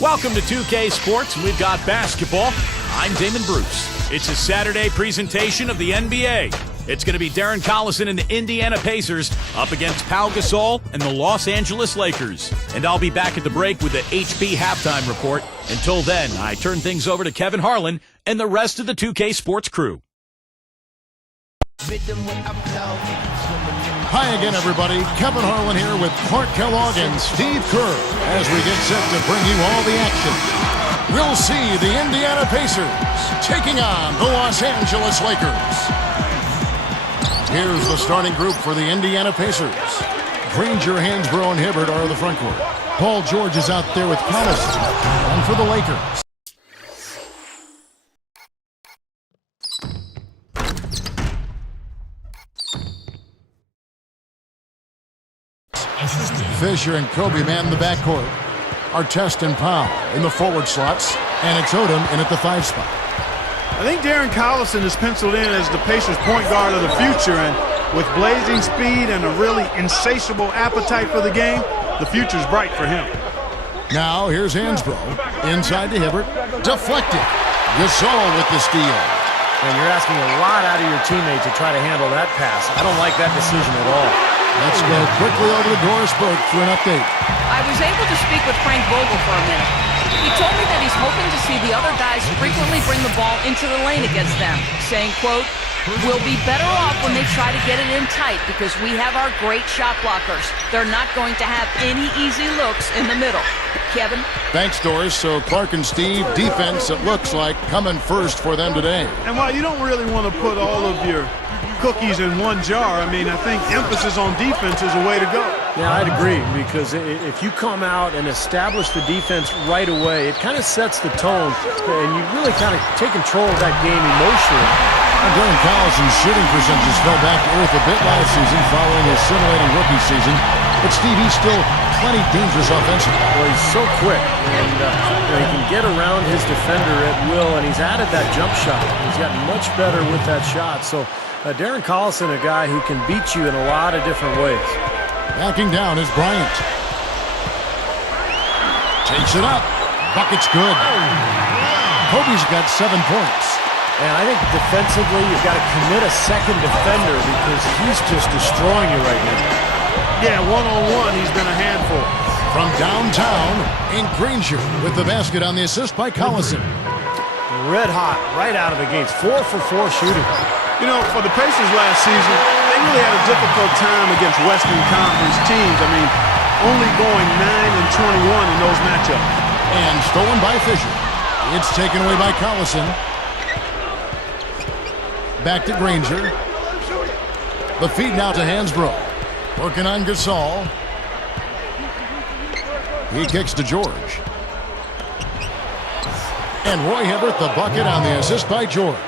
Welcome to 2K Sports, and we've got basketball. I'm Damon Bruce. It's a Saturday presentation of the NBA. It's going to be Darren Collison and the Indiana Pacers up against Pau Gasol and the Los Angeles Lakers. And I'll be back at the break with the HP halftime report. Until then, I turn things over to Kevin Harlan and the rest of the 2K Sports crew. Hi again, everybody. Kevin Harlan here with Clark Kellogg and Steve Kerr as we get set to bring you all the action. We'll see the Indiana Pacers taking on the Los Angeles Lakers. Here's the starting group for the Indiana Pacers. Granger, Hansbrough, and Hibbert are the front court. Paul George is out there with Collison. And for the Lakers, Fisher and Kobe man the backcourt. Artest and Powell in the forward slots. And it's Odom in at the 5 spot. I think Darren Collison is penciled in as the Pacers' point guard of the future, and with blazing speed and a really insatiable appetite for the game, the future's bright for him. Now here's Hansbrough. Inside to Hibbert. Deflected. Gasol with the steal. And you're asking a lot out of your teammate to try to handle that pass. I don't like that decision at all. Let's go quickly over to Doris Burke for an update. I was able to speak with Frank Vogel for a minute. He told me that he's hoping to see the other guys frequently bring the ball into the lane against them, saying, quote, "We'll be better off when they try to get it in tight because we have our great shot blockers. They're not going to have any easy looks in the middle." Kevin? Thanks, Doris. So Clark and Steve, defense, it looks like, coming first for them today. And while you don't really want to put all of your cookies in one jar, I mean, I think emphasis on defense is a way to go. Yeah, I'd agree, because if you come out and establish the defense right away, it kind of sets the tone, and you really kind of take control of that game emotionally. Darren Collison's shooting percentages fell back to earth a bit last season following his scintillating rookie season. But, Steve, he's still plenty dangerous offensively. Well, he's so quick, and he can get around his defender at will, and he's added that jump shot. He's gotten much better with that shot. So Darren Collison, a guy who can beat you in a lot of different ways. Backing down is Bryant. Takes it up. Bucket's good. Kobe's got 7 points. And I think defensively, you've got to commit a second defender because he's just destroying you right now. Yeah, one-on-one, he's been a handful. From downtown, and Granger with the basket on the assist by Collison. Red hot right out of the gates. 4 for 4 shooting. You know, for the Pacers last season, they really had a difficult time against Western Conference teams. I mean, only going 9-21 in those matchups. And stolen by Fisher. It's taken away by Collison. Back to Granger. The feed now to Hansbrough. Working on Gasol. He kicks to George. And Roy Hibbert, the bucket on the assist by George.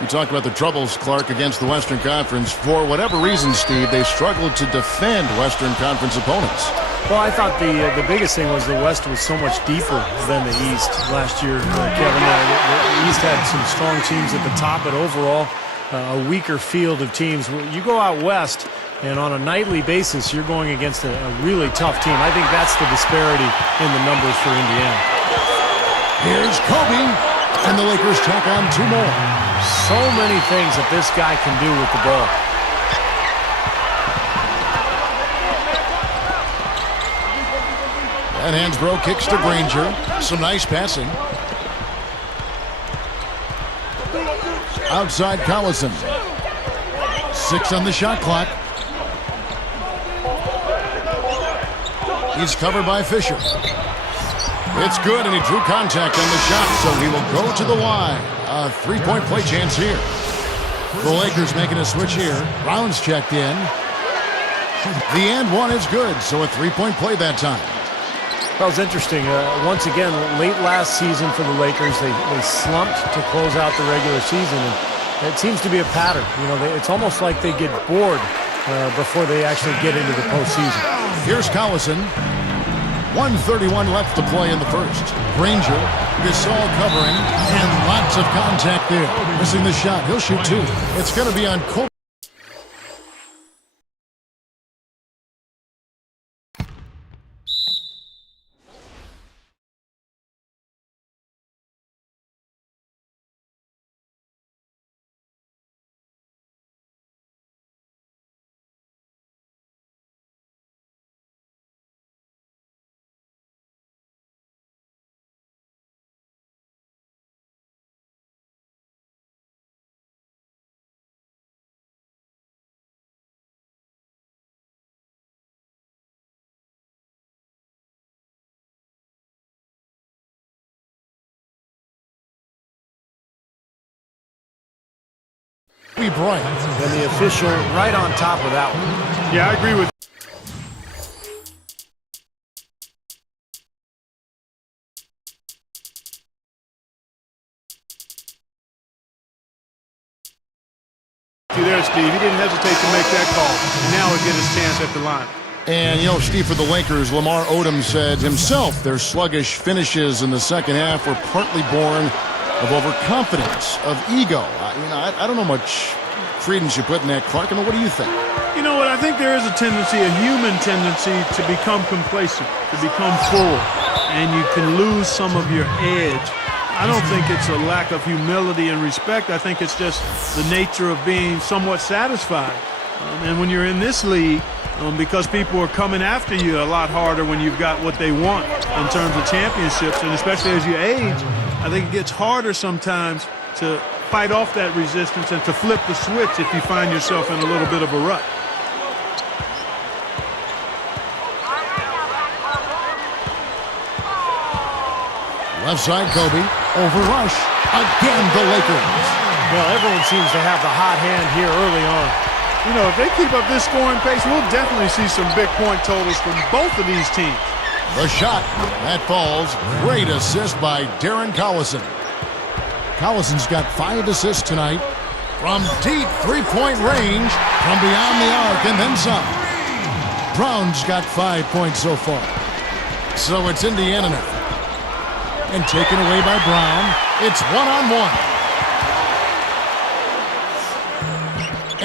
You talked about the troubles, Clark, against the Western Conference. For whatever reason, Steve, they struggled to defend Western Conference opponents. Well, I thought the biggest thing was the West was so much deeper than the East last year, Kevin. The East had some strong teams at the top, but overall, a weaker field of teams. You go out West, and on a nightly basis, you're going against a really tough team. I think that's the disparity in the numbers for Indiana. Here's Kobe, and the Lakers tack on 2 more. So many things that this guy can do with the ball. And Hansbrough kicks to Granger. Some nice passing. Outside Collison. 6 on the shot clock. He's covered by Fisher. It's good, and he drew contact on the shot, so he will go to the line. A 3-point play chance here. The Lakers making a switch here. Brown's checked in. The and one is good, so a 3-point play that time. That was interesting. Once again, late last season for the Lakers, they slumped to close out the regular season, and it seems to be a pattern. You know, it's almost like they get bored before they actually get into the postseason. Here's Collison. 1:31 left to play in the first. Granger, Gasol covering, and lots of contact there. Missing the shot. He'll shoot 2. It's going to be on Kobe. Kobe Bryant. And the official right on top of that one. Yeah, I agree with you there, Steve. He didn't hesitate to make that call. And now he'll get his chance at the line. And, you know, Steve, for the Lakers, Lamar Odom said himself their sluggish finishes in the second half were partly born of overconfidence, of ego. I don't know much credence you put in that, Clark. I mean, what do you think? You know what? I think there is a tendency, a human tendency, to become complacent, to become full, and you can lose some of your edge. I don't think it's a lack of humility and respect. I think it's just the nature of being somewhat satisfied. And when you're in this league, because people are coming after you a lot harder when you've got what they want in terms of championships, and especially as you age, I think it gets harder sometimes to fight off that resistance and to flip the switch if you find yourself in a little bit of a rut. Left side, Kobe. Over rush. Again, the Lakers. Well, everyone seems to have the hot hand here early on. You know, if they keep up this scoring pace, we'll definitely see some big point totals from both of these teams. The shot. That falls. Great assist by Darren Collison. Collison's got 5 assists tonight from deep three-point range, from beyond the arc, and then some. Brown's got 5 points so far. So it's Indiana now. And taken away by Brown. It's one-on-one.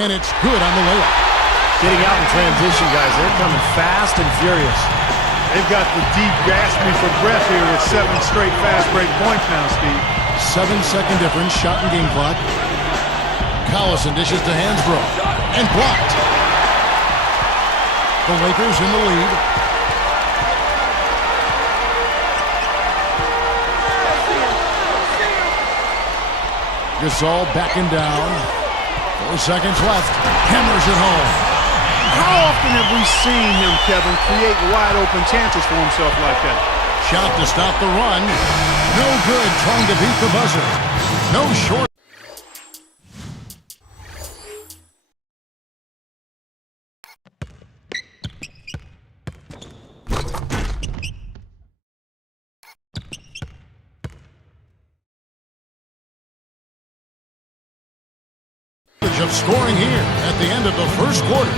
And it's good on the layup. Getting out in transition, guys. They're coming fast and furious. They've got the deep gasping for breath here with 7 straight fast break points now, Steve. 7-second difference, shot and game clock. Collison dishes to Hansbrough. And blocked. The Lakers in the lead. Gasol backing down. 4 seconds left. Hammers it home. How often have we seen him, Kevin, create wide open chances for himself like that? Shot to stop the run. No good trying to beat the buzzer. No short. Of scoring here at the end of the first quarter.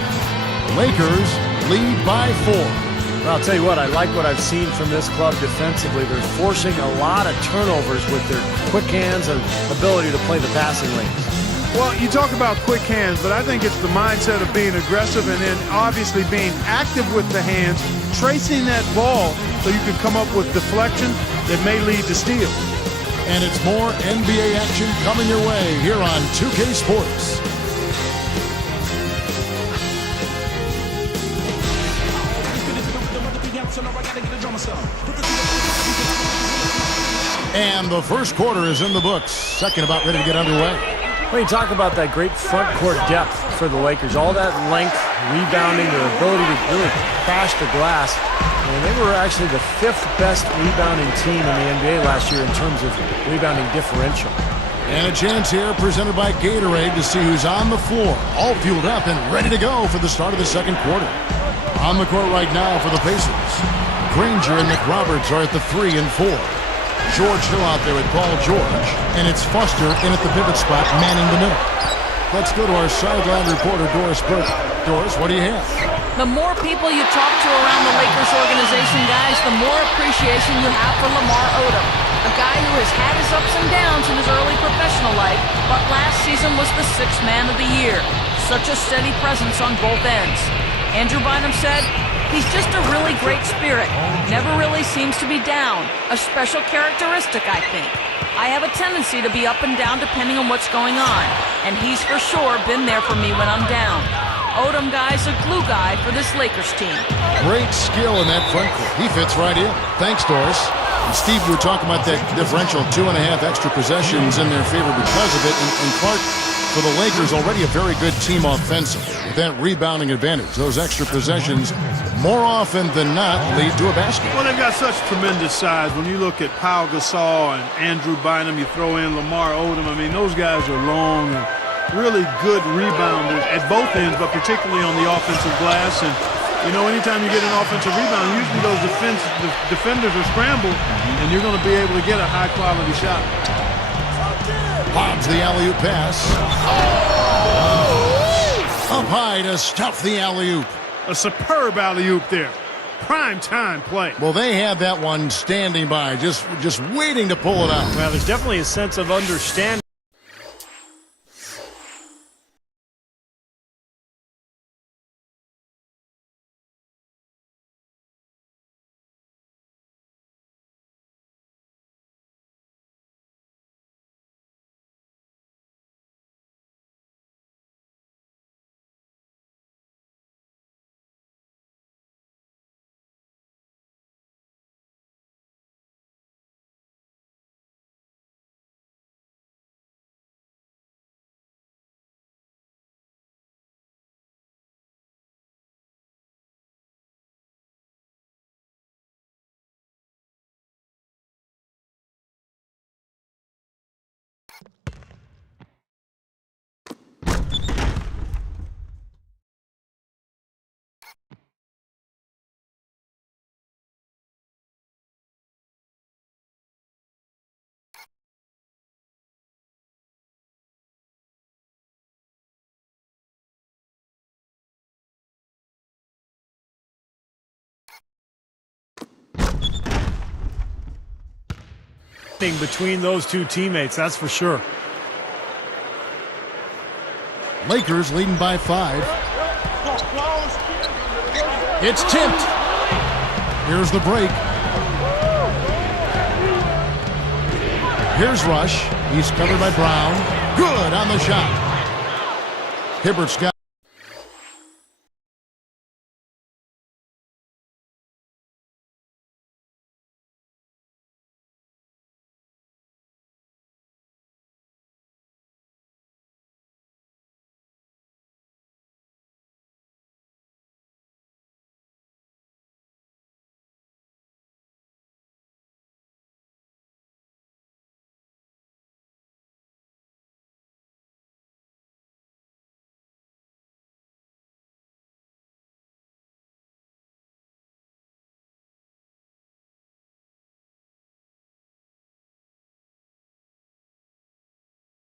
Lakers lead by 4. Well, I'll tell you what, I like what I've seen from this club defensively. They're forcing a lot of turnovers with their quick hands and ability to play the passing lanes. Well, you talk about quick hands, but I think it's the mindset of being aggressive and then obviously being active with the hands, tracing that ball so you can come up with deflection that may lead to steals. And it's more NBA action coming your way here on 2K Sports. And the first quarter is in the books. Second about ready to get underway. When you talk about that great front court depth for the Lakers, all that length, rebounding, their ability to really crash the glass. And they were actually the 5th best rebounding team in the NBA last year in terms of rebounding differential. And a chance here presented by Gatorade to see who's on the floor, all fueled up and ready to go for the start of the second quarter. On the court right now for the Pacers, Granger and McRoberts are at the 3 and 4. George Hill out there with Paul George, and it's Foster in at the pivot spot, manning the middle. Let's go to our sideline reporter, Doris Burke. Doris, what do you have? The more people you talk to around the Lakers organization, guys, the more appreciation you have for Lamar Odom, a guy who has had his ups and downs in his early professional life, but last season was the 6th man of the year. Such a steady presence on both ends. Andrew Bynum said, he's just a really great spirit. Never really seems to be down. A special characteristic, I think. I have a tendency to be up and down depending on what's going on. And he's for sure been there for me when I'm down. Odom, guys, a glue guy for this Lakers team. Great skill in that front court. He fits right in. Thanks, Doris. And Steve, you were talking about that differential, 2.5 extra possessions in their favor because of it. And Clark, for the Lakers, already a very good team offensively. With that rebounding advantage, those extra possessions, more often than not, lead to a basket. Well, they've got such tremendous size. When you look at Pau Gasol and Andrew Bynum, you throw in Lamar Odom. I mean, those guys are long really good rebounder at both ends, but particularly on the offensive glass. And, you know, anytime you get an offensive rebound, usually those defenders are scrambled, and you're going to be able to get a high-quality shot. Bobs the alley-oop pass. Up high to stuff the alley-oop. A superb alley-oop there. Prime time play. Well, they had that one standing by, just waiting to pull it out. Well, there's definitely a sense of understanding. Between those two teammates, that's for sure. Lakers leading by 5. It's tipped. Here's the break. Here's Rush. He's covered by Brown. Good on the shot. Hibbert's got.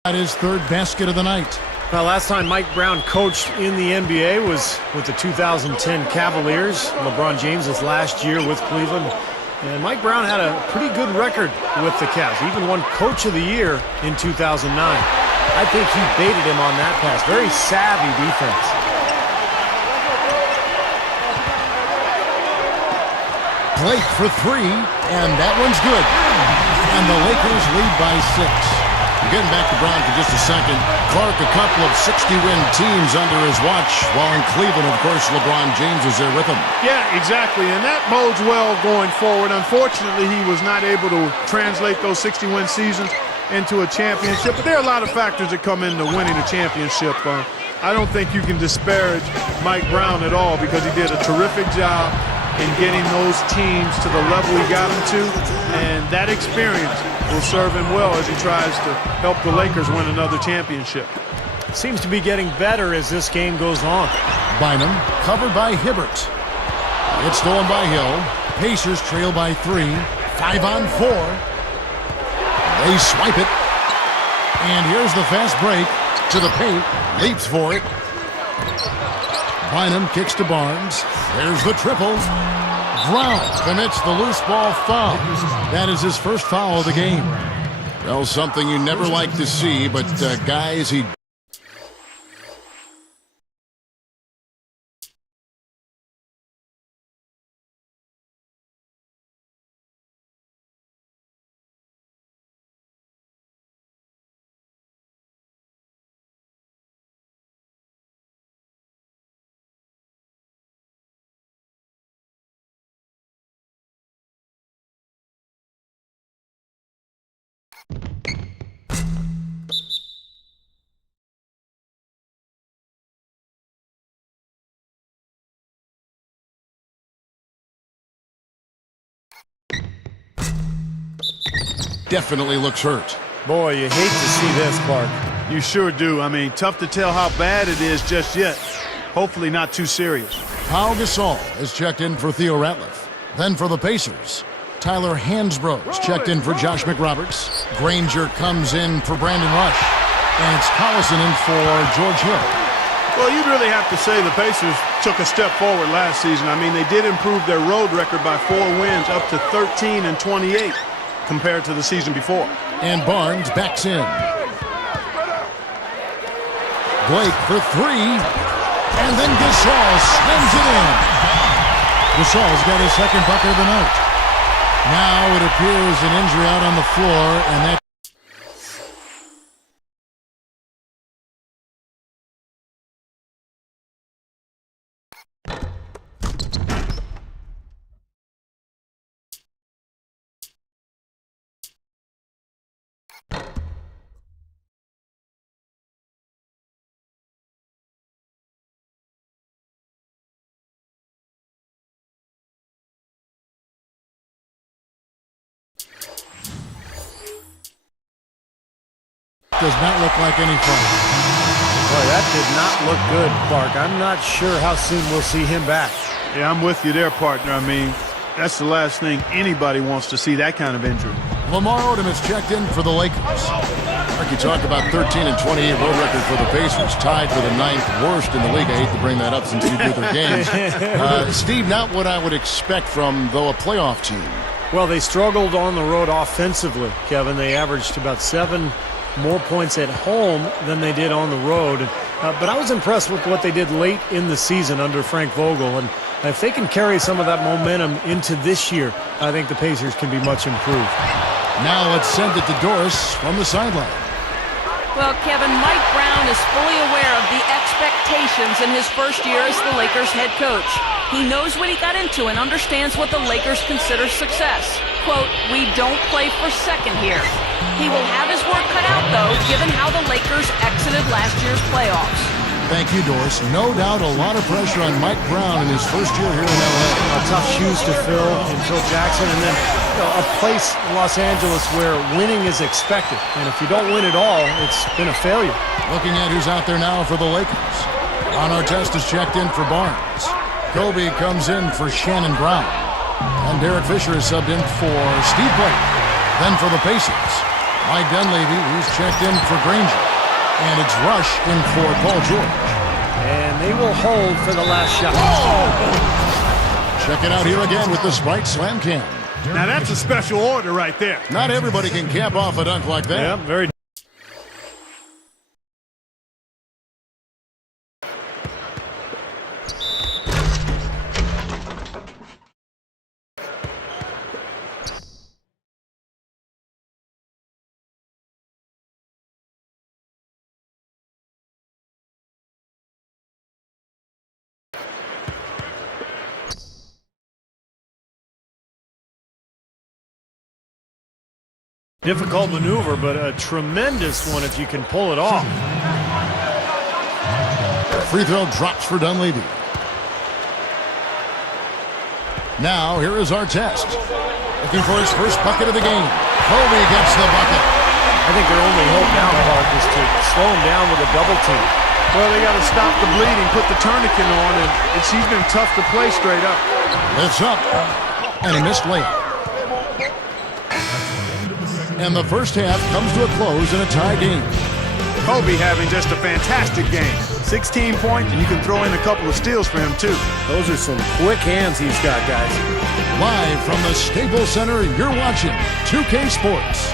His third basket of the night. Well, last time Mike Brown coached in the NBA was with the 2010 Cavaliers. LeBron James's last year with Cleveland. And Mike Brown had a pretty good record with the Cavs. He even won Coach of the Year in 2009. I think he baited him on that pass. Very savvy defense. Blake for 3, and that one's good. And the Lakers lead by 6. Getting back to Brown for just a second. Clark, a couple of 60-win teams under his watch, while in Cleveland, of course, LeBron James was there with him. Yeah, exactly, and that bodes well going forward. Unfortunately, he was not able to translate those 60-win seasons into a championship, but there are a lot of factors that come into winning a championship. I don't think you can disparage Mike Brown at all because he did a terrific job in getting those teams to the level he got them to, and that experience will serve him well as he tries to help the Lakers win another championship. Seems to be getting better as this game goes on. Bynum covered by Hibbert. It's stolen by Hill. Pacers trail by 3. 5 on 4. They swipe it. And here's the fast break to the paint. Leaps for it. Bynum kicks to Barnes. There's the triple. Brown commits the loose ball foul. That is his first foul of the game. Well, something you never like to see, but guys, he... definitely looks hurt. Boy, you hate to see this, Clark. You sure do. I mean, tough to tell how bad it is just yet. Hopefully not too serious. Pau Gasol is checked in for Theo Ratliff. Then for the Pacers, Tyler Hansbrough checked in for Josh McRoberts. Granger comes in for Brandon Rush. And it's Collison in for George Hill. Well, you'd really have to say the Pacers took a step forward last season. I mean, they did improve their road record by 4 wins up to 13-28 compared to the season before. And Barnes backs in. Blake for 3. And then Gasol slams it in. Gasol's got his second bucket of the night. Now it appears an injury out on the floor, and that does not look like any fun. Boy, that did not look good, Clark. I'm not sure how soon we'll see him back. Yeah, I'm with you there, partner. I mean, that's the last thing anybody wants to see, that kind of injury. Lamar Odom is checked in for the Lakers. Mark, you talk about 13-28 road record for the Pacers, tied for the 9th worst in the league. I hate to bring that up since you do their games. Steve, not what I would expect from, though, a playoff team. Well, they struggled on the road offensively, Kevin. They averaged about 7 more points at home than they did on the road. But I was impressed with what they did late in the season under Frank Vogel. And if they can carry some of that momentum into this year, I think the Pacers can be much improved. Now let's send it to Doris from the sideline. Well, Kevin, Mike Brown is fully aware of the expectations in his first year as the Lakers head coach. He knows what he got into and understands what the Lakers consider success. Quote, "We don't play for second here." He will have his work cut out, though, given how the Lakers exited last year's playoffs. Thank you, Doris. No doubt a lot of pressure on Mike Brown in his first year here in L.A. Tough shoes to fill in Phil Jackson, and then a place, Los Angeles, where winning is expected. And if you don't win at all, it's been a failure. Looking at who's out there now for the Lakers. Ron Artest is checked in for Barnes. Kobe comes in for Shannon Brown. And Derek Fisher is subbed in for Steve Blake. Then for the Pacers, Mike Dunleavy, who's checked in for Granger. And it's Rush in for Paul George. And they will hold for the last shot. Check it out here again with the Sprite Slam Cam. Now that's a special order right there. Not everybody can cap off a dunk like that. Yeah, very. Difficult maneuver, but a tremendous one if you can pull it off. Free throw drops for Dunleavy. Now, here is Artest. Looking for his first bucket of the game. Kobe gets the bucket. I think their only hope now, Clark, is to slow him down with a double team. Well, they got to stop the bleeding, put the tourniquet on, and he's been tough to play straight up. Lifts up, and a missed layup. And the first half comes to a close in a tie game. Kobe having just a fantastic game. 16 points, and you can throw in a couple of steals for him, too. Those are some quick hands he's got, guys. Live from the Staples Center, you're watching 2K Sports.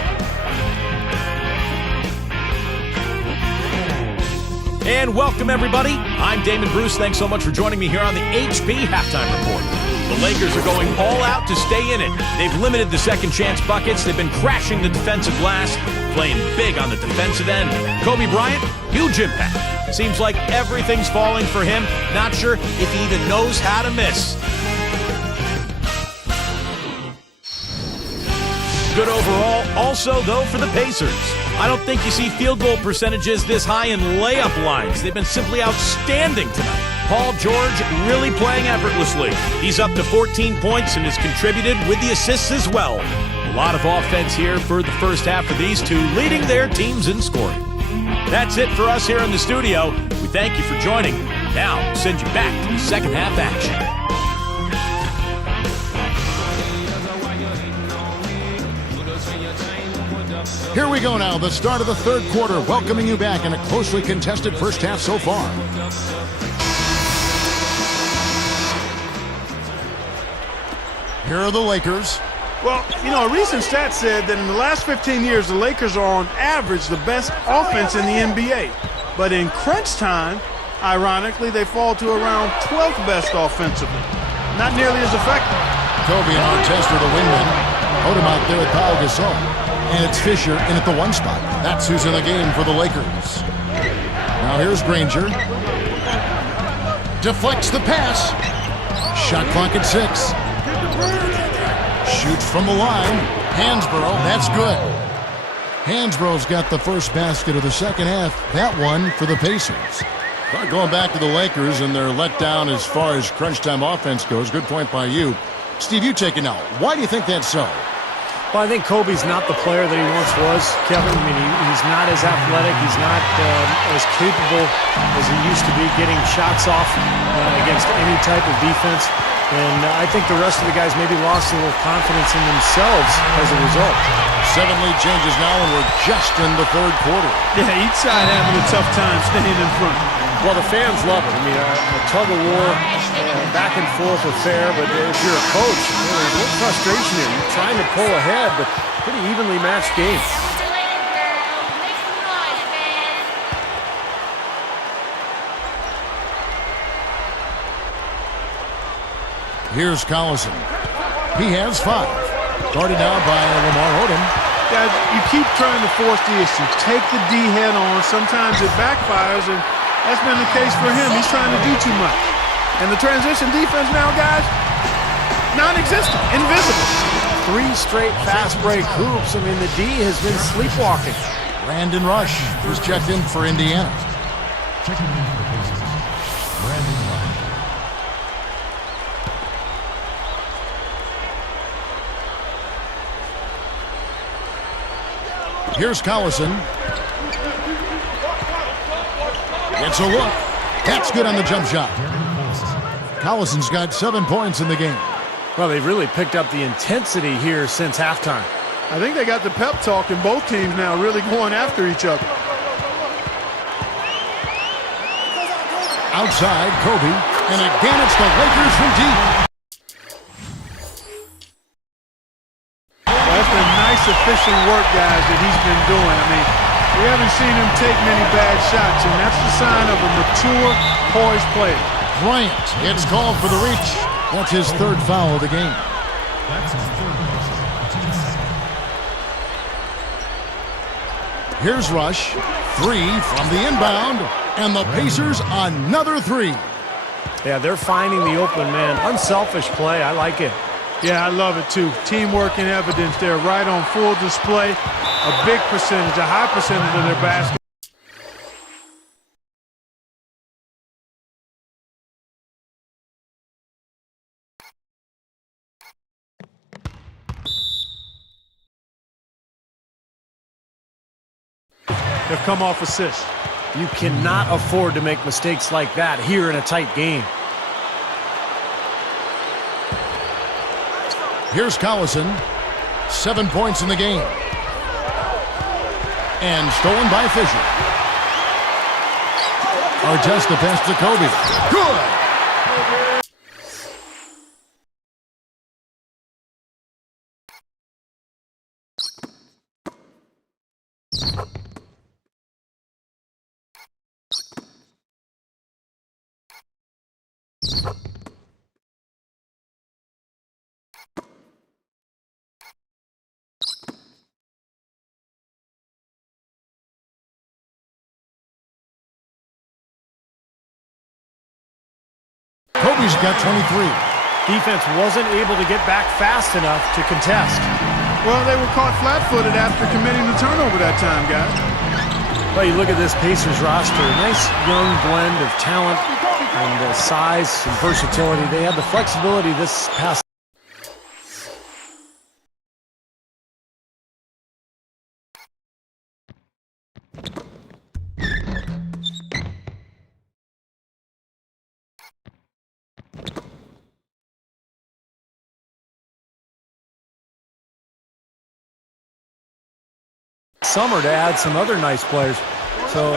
And welcome, everybody. I'm Damon Bruce. Thanks so much for joining me here on the HP Halftime Report. The Lakers are going all out to stay in it. They've limited the second chance buckets. They've been crashing the defensive glass, playing big on the defensive end. Kobe Bryant, huge impact. Seems like everything's falling for him. Not sure if he even knows how to miss. Good overall, also, though, for the Pacers. I don't think you see field goal percentages this high in layup lines. They've been simply outstanding tonight. Paul George really playing effortlessly. He's up to 14 points and has contributed with the assists as well. A lot of offense here for the first half for these two, leading their teams in scoring. That's it for us here in the studio. We thank you for joining. Now, we'll send you back to the second half action. Here we go now, the start of the third quarter, welcoming you back in a closely contested first half so far. Here are the Lakers. Well, you know, a recent stat said that in the last 15 years, the Lakers are on average the best offense in the NBA. But in crunch time, ironically, they fall to around 12th best offensively. Not nearly as effective. Kobe and Artest are the wingmen. Odom out there at Pau Gasol. And it's Fisher in at the one spot. That's who's in the game for the Lakers. Now here's Granger. Deflects the pass. Shot clock at 6. Shoots from the line. Hansborough, that's good. Hansborough's got the first basket of the second half. That one for the Pacers. Well, going back to the Lakers and their letdown as far as crunch time offense goes. Good point by you. Steve, you take it now. Why do you think that's so? Well, I think Kobe's not the player that he once was, Kevin. I mean, he's not as athletic. He's not as capable as he used to be getting shots off against any type of defense. And I think the rest of the guys maybe lost a little confidence in themselves as a result. 7 lead changes now, and we're just in the third quarter. Yeah, each side having a tough time staying in front. Well, the fans love it. I mean, a tug-of-war, back and forth affair, but if you're a coach, there's a little frustration here. You're trying to pull ahead, but pretty evenly matched game. Here's Collison. He has 5. Guarded now by Lamar Odom. Guys, you keep trying to force the issue. Take the D head on. Sometimes it backfires, and that's been the case for him. He's trying to do too much. And the transition defense now, guys, non-existent, invisible. 3 straight fast break hoops. I mean, the D has been sleepwalking. Brandon Rush is checked in for Indiana. Checking in for the Pacers, Brandon Rush. Here's Collison. It's a look. That's good on the jump shot. Collison's got 7 points in the game. Well, they've really picked up the intensity here since halftime. I think they got the pep talk in both teams now, really going after each other. Outside, Kobe. And again, it's the Lakers from deep. Well, that's been nice, efficient work, guys, that he's been doing. I mean, we haven't seen him take many bad shots, and that's the sign of a mature, poised player. Bryant gets called for the reach. That's his 3rd foul of the game. That's his 3rd personal. Here's Rush. 3 from the inbound. And the Pacers another 3. Yeah, they're finding the open man. Unselfish play. I like it. Yeah, I love it, too. Teamwork in evidence there, right on full display. A big percentage, a high percentage of their basket. They've come off assists. You cannot afford to make mistakes like that here in a tight game. Here's Collison. 7 points in the game. And stolen by Fisher. Artest the pass to Kobe. Good! Kobe's got 23. Defense wasn't able to get back fast enough to contest. Well, they were caught flat-footed after committing the turnover that time, guys. Well, you look at this Pacers roster, a nice young blend of talent and size and versatility. They had the flexibility this past. summer to add some other nice players. So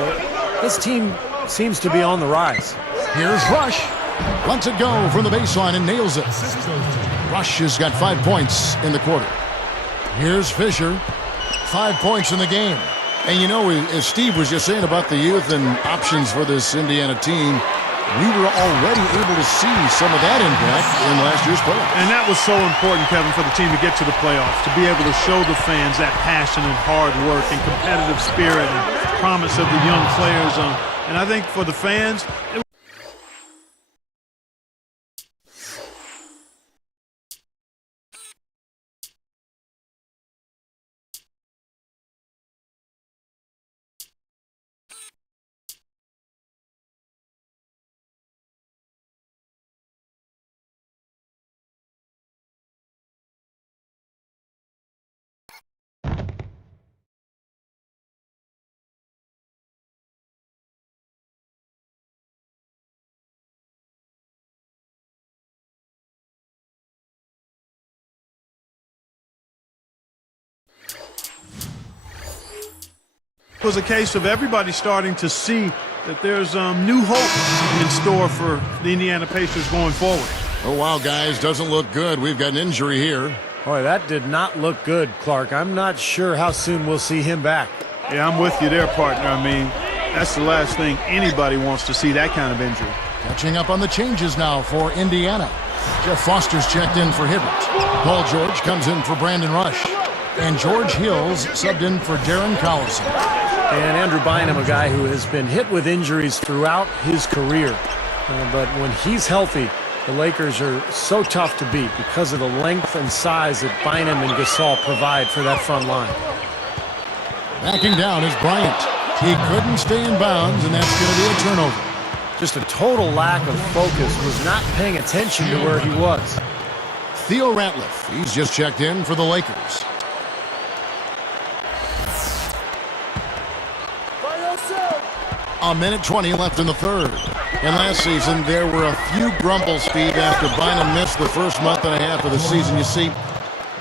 this team seems to be on the rise. Here's Rush. Lets it go from the baseline and nails it. Rush has got 5 points in the quarter. Here's Fisher. 5 points in the game. And you know, as Steve was just saying about the youth and options for this Indiana team, we were already able to see some of that impact in last year's playoffs. And that was so important, Kevin, for the team to get to the playoffs, to be able to show the fans that passion and hard work and competitive spirit and promise of the young players. And I think for the fans, was a case of everybody starting to see that there's new hope in store for the Indiana Pacers going forward. Oh, wow, guys, doesn't look good. We've got an injury here. Boy, that did not look good, Clark. I'm not sure how soon we'll see him back. Yeah, I'm with you there, partner. I mean, that's the last thing anybody wants to see, that kind of injury. Catching up on the changes now for Indiana. Jeff Foster's checked in for Hibbert. Paul George comes in for Brandon Rush. And George Hills subbed in for Darren Collison. And Andrew Bynum, a guy who has been hit with injuries throughout his career. But when he's healthy, the Lakers are so tough to beat because of the length and size that Bynum and Gasol provide for that front line. Backing down is Bryant. He couldn't stay in bounds, and that's going to be a turnover. Just a total lack of focus, was not paying attention to where he was. Theo Ratliff, he's just checked in for the Lakers. A minute 20 left in the third. And last season, there were a few grumbles, Steve, after Bynum missed the first month and a half of the season. You see,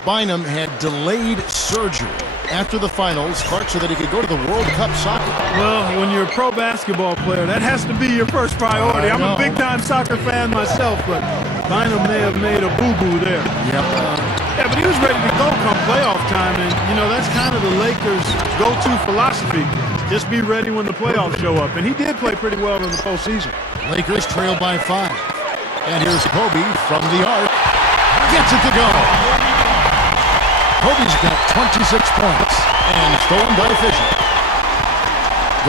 Bynum had delayed surgery after the finals, Clark, so that he could go to the World Cup soccer. Well, when you're a pro basketball player, that has to be your first priority. I'm a big-time soccer fan myself, but Bynum may have made a boo-boo there. Yep. Yeah, but he was ready to go come playoff time, and, you know, that's kind of the Lakers' go-to philosophy. Just be ready when the playoffs show up. And he did play pretty well in the postseason. Lakers trail by 5. And here's Kobe from the arc. Gets it to go. Kobe's got 26 points. And stolen by Fisher.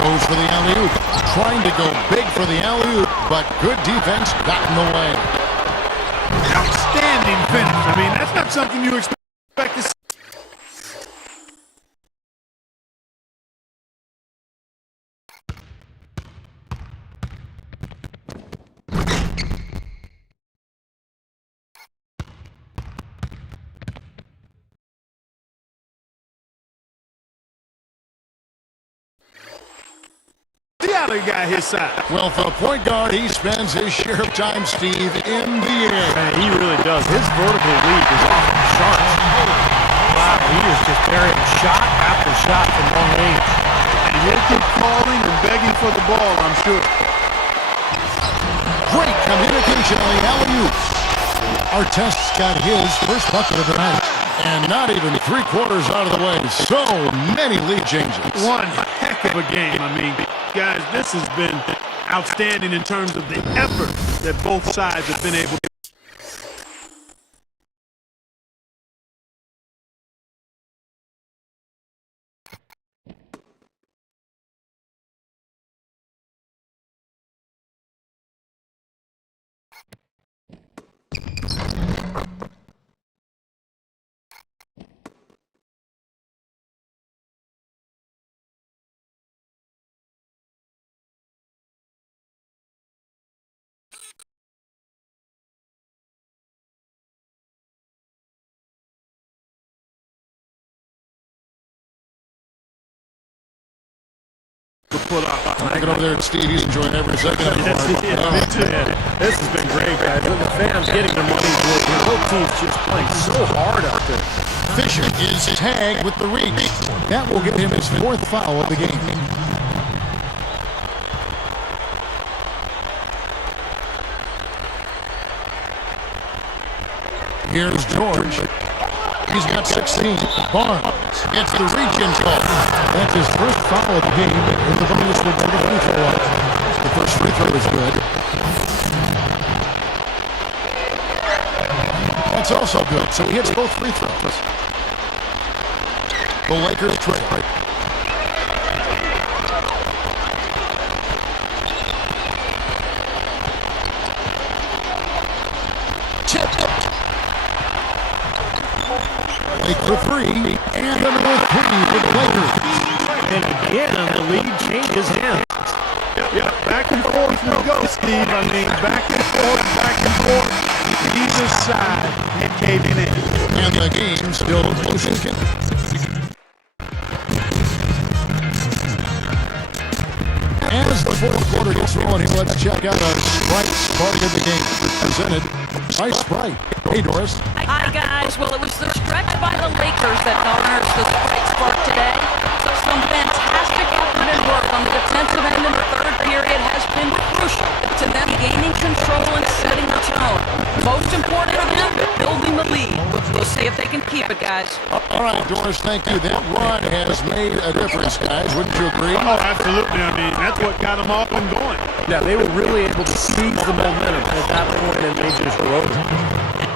Goes for the alley-oop. Trying to go big for the alley-oop, but good defense got in the way. Outstanding finish. I mean, that's not something you expect to see. The other guy his side. Well, for a point guard, he spends his share of time, Steve, in the air. And he really does. His vertical leap is off the charts. Wow, he is just burying shot after shot from long range. And he'll keep calling and begging for the ball, I'm sure. Great communication on the alley-oop. Artest's got his first bucket of the night. And not even 3/4 out of the way. So many lead changes. One heck of a game. I mean, guys, this has been outstanding in terms of the effort that both sides have been able to. Put up. Looking over there at Steve, he's enjoying every second of it. Me too. This has been great, guys. The fans getting their money's worth. Both teams just playing so hard out there. Fisher is tagged with the reach. That will get him his fourth foul of the game. Here's George. He's got 16. Barnes gets the reach-in call. That's his first foul of the game, and the bonus will go to the free throw line. The first free throw is good. That's also good, so he hits both free throws. The Lakers trail. Lake for three, and another three for the Lakers. And again, the lead changes hands. Yeah, back and forth we go, Steve. I mean, back and forth. Either side and caving in. And the game still close and kick. As the fourth quarter gets rolling here, let's check out our Sprite Spark of the game. Presented by Sprite. Hey, Doris. Hi, guys. Well, it was the stretch by the Lakers that garnered the Sprite Spark today. So some fantastic effort and work on the defensive end in the third period has been crucial to them gaining control and setting the tone. Most important for them, building the lead. We'll see if they can keep it, guys. All right, Doris, thank you. That run has made a difference, guys. Wouldn't you agree? Oh, absolutely. I mean, that's what got them off and going. Yeah, they were really able to seize the momentum at that point, and they just rode it.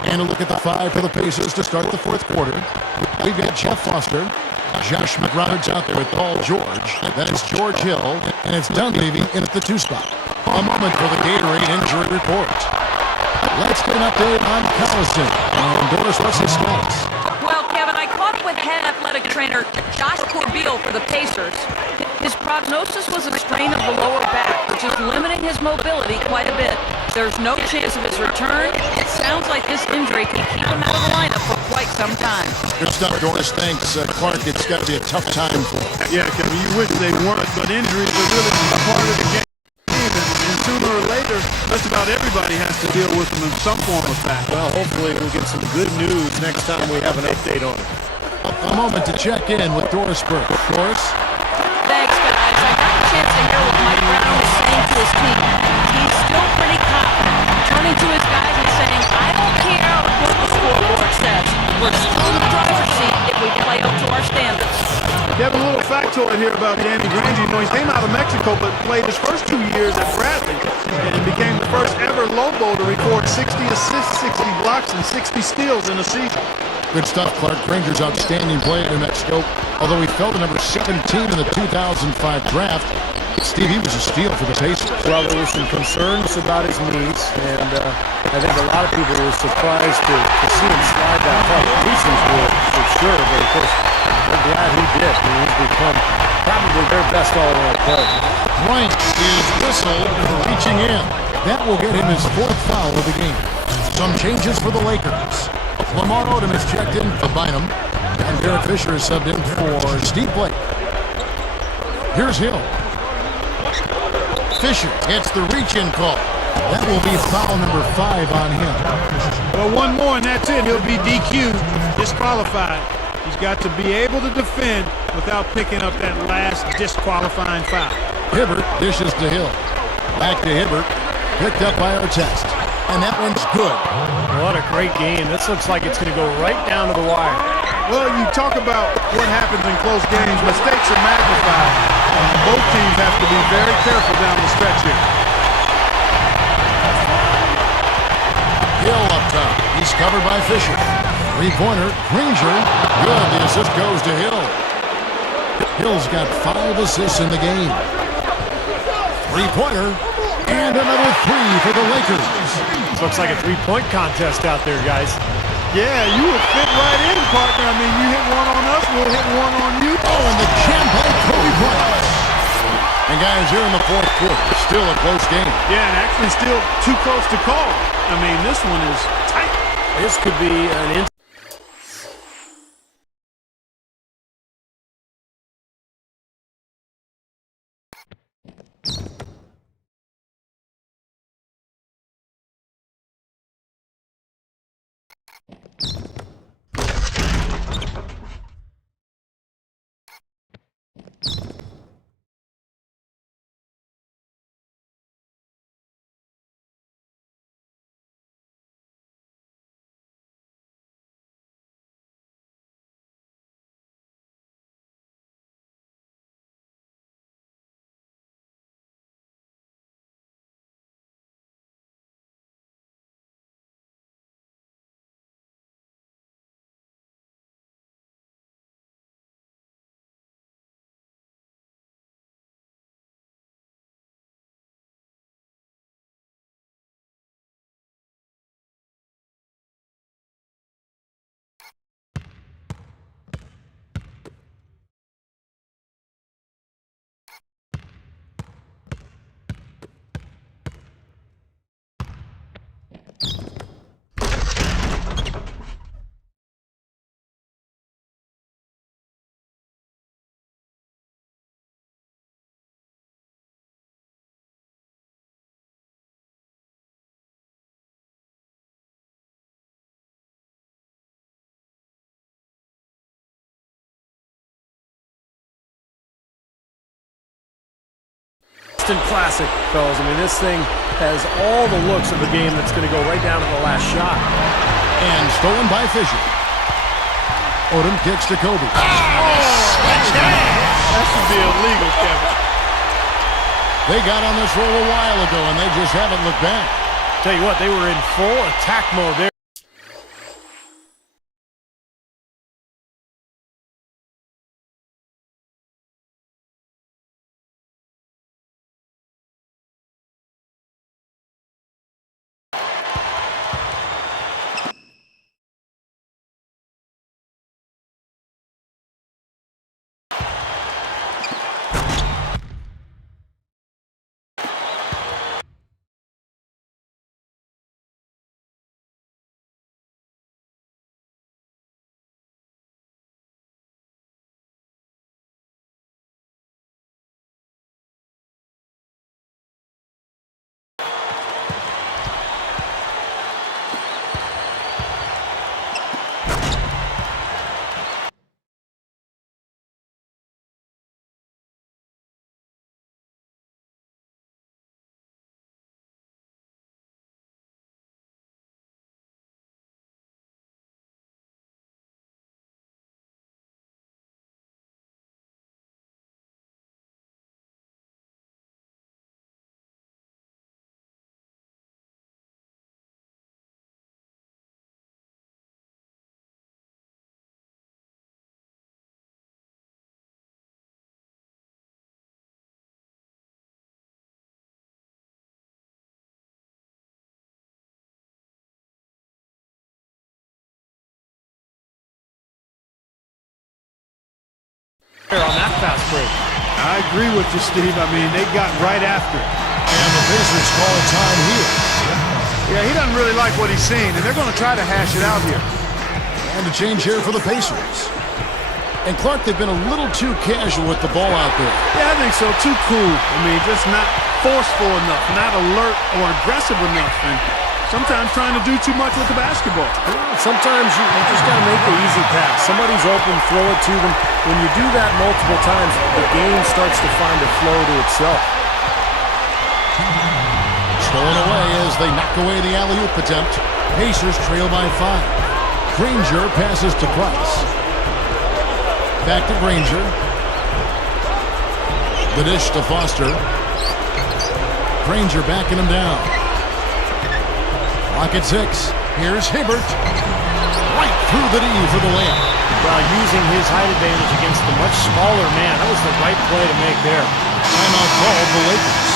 And a look at the five for the Pacers to start the fourth quarter. We've got Jeff Foster, Josh McRoberts out there with Paul George. That is George Hill, and it's Dunleavy in at the 2 spot. A moment for the Gatorade injury report. Let's get an update on Collison. And Doris, what's his status? Well, Kevin, I caught up with head athletic trainer Josh Corbeil for the Pacers. His prognosis was a strain of the lower back, which is limiting his mobility quite a bit. There's no chance of his return. It sounds like this injury can keep him out of the lineup for quite some time. Good stuff, Doris. Thanks, Clark. It's got to be a tough time for him. Yeah, Kevin, you wish they weren't, but injuries are really a part of the game. And sooner or later, just about everybody has to deal with them in some form or fashion. Well, hopefully we'll get some good news next time we have an update on it. A moment to check in with Doris Burke. Doris? Thanks, guys. I got a chance to hear what Mike Brown was saying to his team. He's still pretty confident, turning to his guys and saying, I don't care what the scoreboard says. We're still in the driver's seat if we play up to our standards. Kevin, a little factoid here about Danny Granger. You know, he came out of Mexico but played his first 2 years at Bradley and became the first ever Lobo to record 60 assists, 60 blocks, and 60 steals in a season. Good stuff, Clark. Granger's outstanding play in Mexico. Although he fell to number 17 in the 2005 draft, Steve, he was a steal for the Pacers. Well, there were some concerns about his knees, and I think a lot of people were surprised to see him slide that far. The Pacers were, for sure, but of course, they're glad he did. I mean, he's become probably their best all-around player. Bryant is whistled for reaching in. That will get him his fourth foul of the game. Some changes for the Lakers. Lamar Odom is checked in for Bynum, and Derek Fisher is subbed in for Steve Blake. Here's Hill. Fisher gets the reach-in call. That will be foul number 5 on him. Well, one more and that's it. He'll be DQ'd, disqualified. He's got to be able to defend without picking up that last disqualifying foul. Hibbert dishes to Hill. Back to Hibbert. Picked up by Artest. And that one's good. What a great game. This looks like it's going to go right down to the wire. Well, you talk about what happens in close games. Mistakes are magnified. Both teams have to be very careful down the stretch here. Hill up top. He's covered by Fisher. Three-pointer. Granger. Good. The assist goes to Hill. Hill's got 5 assists in the game. Three-pointer. And another 3 for the Lakers. This looks like a three-point contest out there, guys. Yeah, you would fit right in, partner. I mean, you hit one on us, we'll hit one on you. Oh, and the champagne Kobe Bryant. And guys, here in the fourth quarter, still a close game. Yeah, and actually still too close to call. I mean, this one is tight. This could be an Classic, fellas. I mean, this thing has all the looks of a game that's going to go right down to the last shot. And stolen by Fisher. Odom kicks to Kobe. That should be illegal, Kevin. They got on this roll a while ago, and they just haven't looked back. Tell you what, they were in full attack mode there. On that fast break. I agree with you, Steve. I mean, they got right after it. And the Pacers call time here. Yeah, he doesn't really like what he's seeing, and they're going to try to hash it out here. And a change here for the Pacers. And Clark, they've been a little too casual with the ball out there. Yeah, I think so. Too cool. I mean, just not forceful enough, not alert or aggressive enough, and sometimes trying to do too much with the basketball. Sometimes you just got to make the easy pass. Somebody's open, throw it to them. When you do that multiple times, the game starts to find a flow to itself. Stolen away as they knock away the alley-oop attempt. Pacers trail by 5. Granger passes to Price. Back to Granger. The dish to Foster. Granger backing him down. Clock at 6. Here's Hibbert. Right through the D for the layup. While using his height advantage against the much smaller man. That was the right play to make there. Timeout called the Lakers.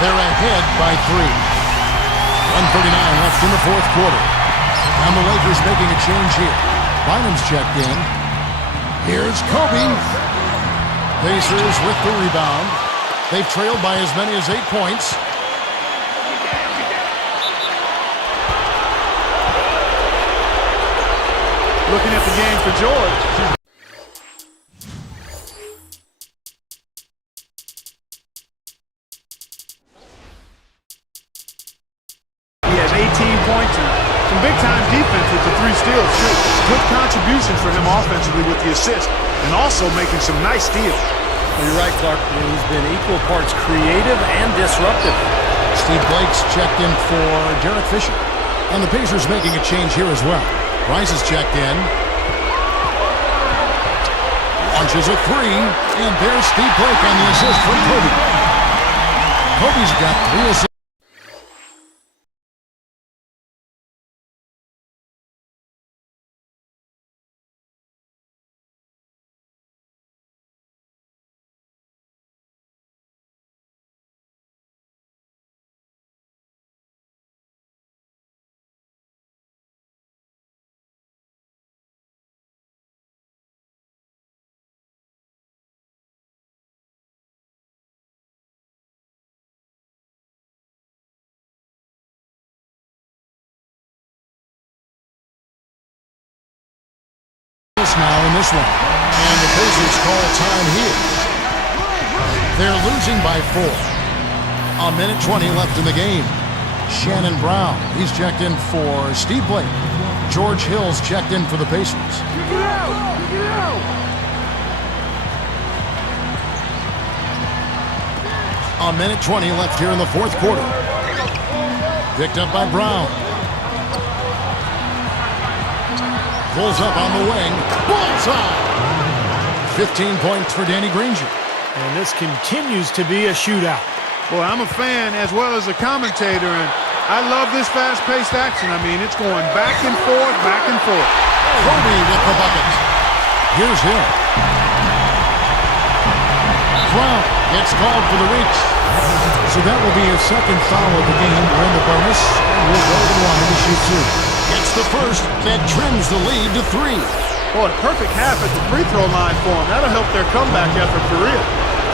They're ahead by 3. 1:39 left in the fourth quarter. And the Lakers making a change here. Bynum's checked in. Here's Kobe. Pacers with the rebound. They've trailed by as many as 8 points. Looking at the game for George. He has 18 points and some big-time defense with the 3 steals, too. Good contribution. contributions for him offensively with the assist and also making some nice steals. Well, you're right, Clark. He's been equal parts creative and disruptive. Steve Blake's checked in for Derek Fisher. And the Pacers making a change here as well. Rice is checked in. Launches a three. And there's Steve Blake on the assist from Kobe. Kobe's got 3 assists. Now in this one. And the Pacers call time here. They're losing by 4. A minute 20 left in the game. Shannon Brown, he's checked in for Steve Blake. George Hill's checked in for the Pacers. A minute 20 left here in the fourth quarter. Picked up by Brown. Pulls up on the wing. Bullseye! 15 points for Danny Granger. And this continues to be a shootout. Boy, I'm a fan as well as a commentator, and I love this fast-paced action. I mean, it's going back and forth, back and forth. Kobe with the bucket. Here's Hill. Brown gets called for the reach. So that will be his second foul of the game. We're in the bonus, and we'll go to the line to shoot 2. Gets the first, that trims the lead to 3. Boy, a perfect half at the free throw line for them. That'll help their comeback effort for real.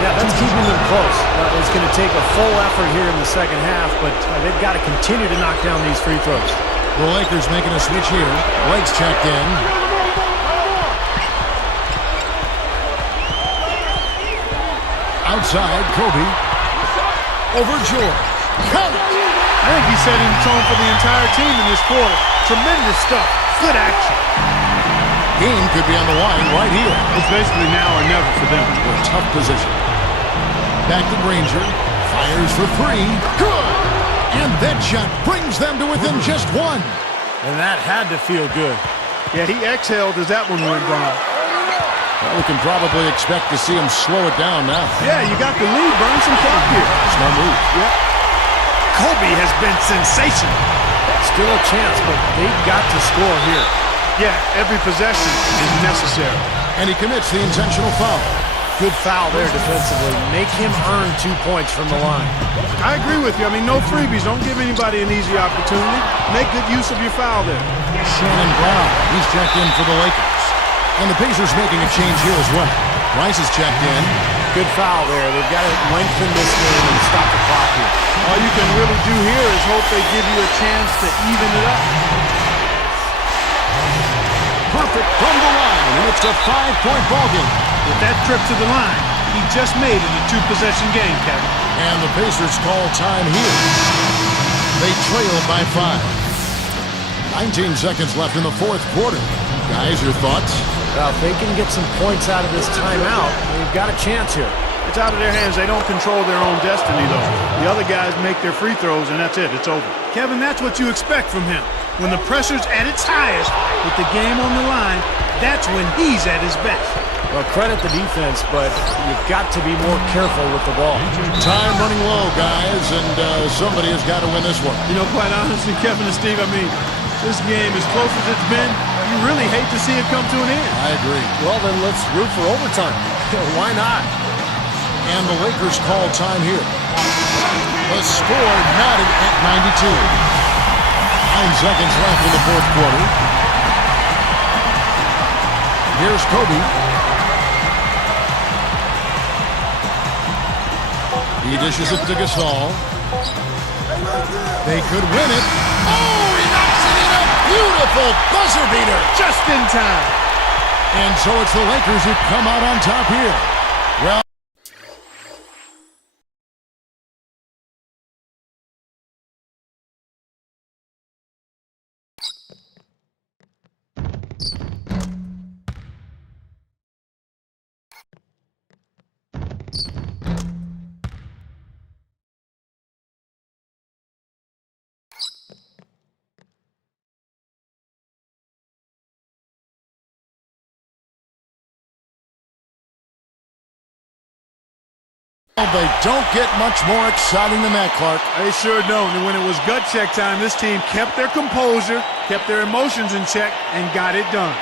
Yeah, that's keeping them close. It's going to take a full effort here in the second half, but they've got to continue to knock down these free throws. The Lakers making a switch here. Blake's checked in. Outside, Kobe. Over George. Count it! I think he's setting the tone for the entire team in this quarter. Tremendous stuff. Good action. Game could be on the line right here. It's basically now or never for them. A tough position. Back to Granger. Fires for 3. Good! And that shot brings them to within just 1. And that had to feel good. Yeah, he exhaled as that one went down. Well, we can probably expect to see him slow it down now. Yeah, you got the lead. Burn some clock here. Smart move. Yep. Kobe has been sensational. Still a chance, but they've got to score here. Yeah, every possession is necessary. And he commits the intentional foul. Good foul there defensively. Make him earn 2 points from the line. I agree with you. I mean, no freebies. Don't give anybody an easy opportunity. Make good use of your foul there. Shannon Brown, he's checked in for the Lakers. And the Pacers making a change here as well. Rice is checked in. Good foul there. They've got to lengthen this game and stop the clock here. All you can really do here is hope they give you a chance to even it up. Perfect from the line, and it's a 5-point ball game. With that trip to the line, he just made it a 2-possession game, Kevin. And the Pacers call time here. They trail by 5. 19 seconds left in the fourth quarter. Guys, your thoughts? Well, if they can get some points out of this timeout, they've got a chance here. It's out of their hands. They don't control their own destiny, though. The other guys make their free throws, and that's it. It's over. Kevin, that's what you expect from him. When the pressure's at its highest, with the game on the line, that's when he's at his best. Well, credit the defense, but you've got to be more careful with the ball. Time running low, guys, and somebody has got to win this one. You know, quite honestly, Kevin and Steve, I mean, this game, as close as it's been, you really hate to see it come to an end. I agree. Well, then let's root for overtime. Why not? And the Lakers call time here. The score knotted at 92. 9 seconds left in the fourth quarter. Here's Kobe. He dishes it to Gasol. They could win it. Oh, he knocks it in! A beautiful buzzer beater. Just in time. And so it's the Lakers who come out on top here. Well, They don't get much more exciting than that, Clark. They sure don't. And when it was gut check time, this team kept their composure, kept their emotions in check, and got it done.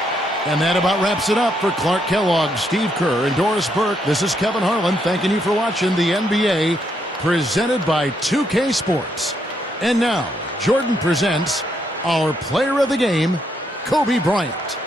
And that about wraps it up for Clark Kellogg, Steve Kerr, and Doris Burke. This is Kevin Harlan thanking you for watching the NBA presented by 2K Sports. And now, Jordan presents our player of the game, Kobe Bryant.